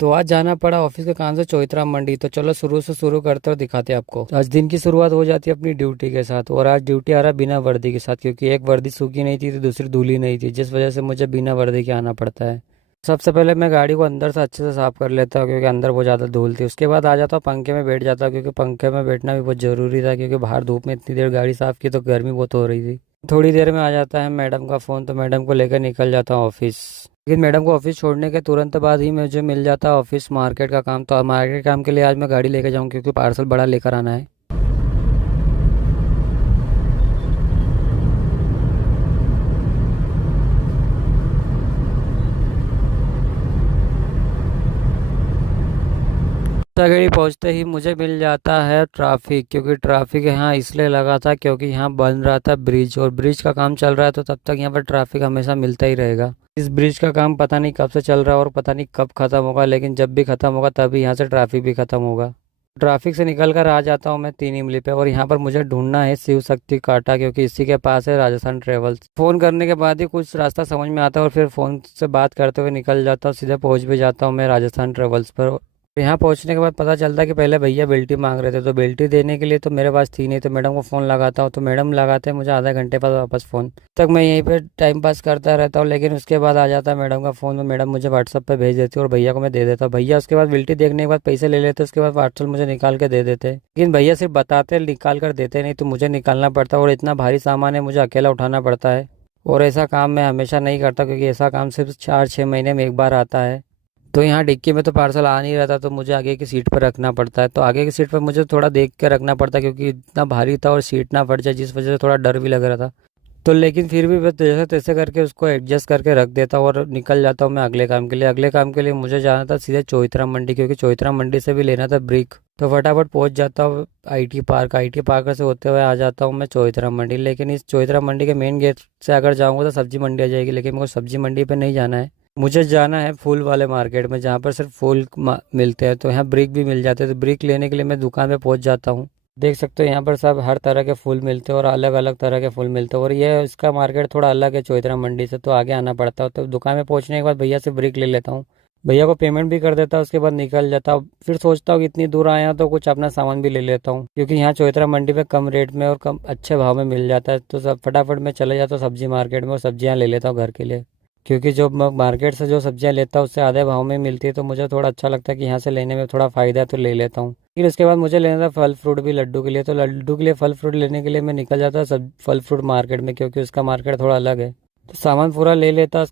तो आज जाना पड़ा ऑफिस के काम से चौइथरा मंडी। तो चलो शुरू से शुरू करते और दिखाते हैं आपको। आज दिन की शुरुआत हो जाती है अपनी ड्यूटी के साथ, और आज ड्यूटी आ रहा बिना वर्दी के साथ, क्योंकि एक वर्दी सूखी नहीं थी तो दूसरी धुली नहीं थी, जिस वजह से मुझे बिना वर्दी के आना पड़ता है। सबसे पहले मैं गाड़ी को अंदर से अच्छे से साफ कर लेता हूँ, क्योंकि अंदर बहुत ज़्यादा धूल थी। उसके बाद आ जाता हूँ पंखे में बैठ जाता हूँ, क्योंकि पंखे में बैठना भी बहुत ज़रूरी था, क्योंकि बाहर धूप में इतनी देर गाड़ी साफ की तो गर्मी बहुत हो रही थी। थोड़ी देर में आ जाता है मैडम का फ़ोन, तो मैडम को लेकर निकल जाता हूँ ऑफिस। लेकिन मैडम को ऑफिस छोड़ने के तुरंत बाद ही मुझे मिल जाता है ऑफिस मार्केट का काम। तो मार्केट काम के लिए आज मैं गाड़ी लेकर जाऊँ, क्योंकि पार्सल बड़ा लेकर आना है। तगड़ी पहुंचते ही मुझे मिल जाता है ट्रैफिक, क्योंकि ट्रैफिक यहाँ इसलिए लगा था क्योंकि यहाँ बन रहा था ब्रिज, और ब्रिज का काम चल रहा है, तो तब तक यहाँ पर ट्रैफिक हमेशा मिलता ही रहेगा। इस ब्रिज का काम पता नहीं कब से चल रहा है और पता नहीं कब खत्म होगा, लेकिन जब भी खत्म होगा तभी यहाँ से ट्रैफिक भी खत्म होगा। ट्रैफिक से निकल कर आ जाता हूँ मैं तीन इमली पे, और यहाँ पर मुझे ढूंढना है शिव शक्ति कांटा, क्योंकि इसी के पास है राजस्थान ट्रेवल्स। फ़ोन करने के बाद ही कुछ रास्ता समझ में आता है, और फिर फ़ोन से बात करते हुए निकल जाता हूँ, सीधे पहुँच भी जाता हूँ मैं राजस्थान ट्रेवल्स पर। यहाँ पहुँचने के बाद पता चलता है कि पहले भैया बेल्टी मांग रहे थे, तो बेल्टी देने के लिए तो मेरे पास थी नहीं, तो मैडम को फ़ोन लगाता हूँ, तो मैडम लगाते हैं मुझे आधा घंटे बाद वापस फ़ोन। तक मैं यहीं पे टाइम पास करता रहता हूँ, लेकिन उसके बाद आ जाता है मैडम का फ़ोन, तो मैडम मुझे व्हाट्सअप पे भेज देती है और भैया को मैं दे देता हूँ। भैया उसके बाद बेल्टी देखने के बाद पैसे ले लेते, उसके बाद पार्सल मुझे निकाल के दे देते। लेकिन भैया सिर्फ बताते निकाल कर देते नहीं, तो मुझे निकालना पड़ता है, और इतना भारी सामान है मुझे अकेला उठाना पड़ता है। और ऐसा काम मैं हमेशा नहीं करता, क्योंकि ऐसा काम सिर्फ 4-6 महीने में एक बार आता है। तो यहाँ डिक्की में तो पार्सल आ नहीं रहा था, तो मुझे आगे की सीट पर रखना पड़ता है। तो आगे की सीट पर मुझे थोड़ा देख के रखना पड़ता है, क्योंकि इतना भारी था और सीट ना फट जाए, जिस वजह से थोड़ा डर भी लग रहा था। तो लेकिन फिर भी मैं जैसे तैसे करके उसको एडजस्ट करके रख देता हूँ और निकल जाता हूँ मैं अगले काम के लिए। अगले काम के लिए मुझे जाना था सीधे चौइथरा मंडी, क्योंकि चौइथरा मंडी से भी लेना था ब्रिक। तो फटाफट पहुँच जाता हूँ आईटी पार्क से होते हुए आ जाता हूँ मैं चौइथरा मंडी। लेकिन इस चौइथरा मंडी के मेन गेट से अगर जाऊँगा तो सब्जी मंडी आ जाएगी, लेकिन मेरे को सब्जी मंडी पे नहीं जाना है। मुझे जाना है फूल वाले मार्केट में, जहाँ पर सिर्फ फूल मिलते हैं। तो यहाँ ब्रिक भी मिल जाते हैं, तो ब्रिक लेने के लिए मैं दुकान पे पहुँच जाता हूँ। देख सकते हो यहाँ पर सब हर तरह के फूल मिलते हैं, और अलग अलग तरह के फूल मिलते हैं, और ये इसका मार्केट थोड़ा अलग है चौइथरा मंडी से, तो आगे आना पड़ता है। तो दुकान में पहुँचने के बाद भैया से ब्रिक ले लेता हूँ, भैया को पेमेंट भी कर देता हूँ, उसके बाद निकल जाता हूँ। फिर सोचता हूँ कि इतनी दूर आया हूँ तो कुछ अपना सामान भी ले लेता हूँ, क्योंकि यहाँ चौइथरा मंडी पे कम रेट में और कम अच्छे भाव में मिल जाता है। तो सब फटाफट मैं चले जाता हूँ सब्जी मार्केट में, और सब्जियाँ ले लेता हूँ घर के लिए, क्योंकि जो मैं मार्केट से जो सब्जियाँ लेता हूँ उससे आधे भाव में मिलती है। तो मुझे थोड़ा अच्छा लगता है कि यहाँ से लेने में थोड़ा फ़ायदा है, तो ले लेता हूँ। फिर उसके बाद मुझे लेना था फल फ्रूट भी लड्डू के लिए। तो लड्डू के लिए फल फ्रूट लेने के लिए मैं निकल जाता सब फल फ्रूट मार्केट में, क्योंकि उसका मार्केट थोड़ा अलग है। तो सामान पूरा ले लेता,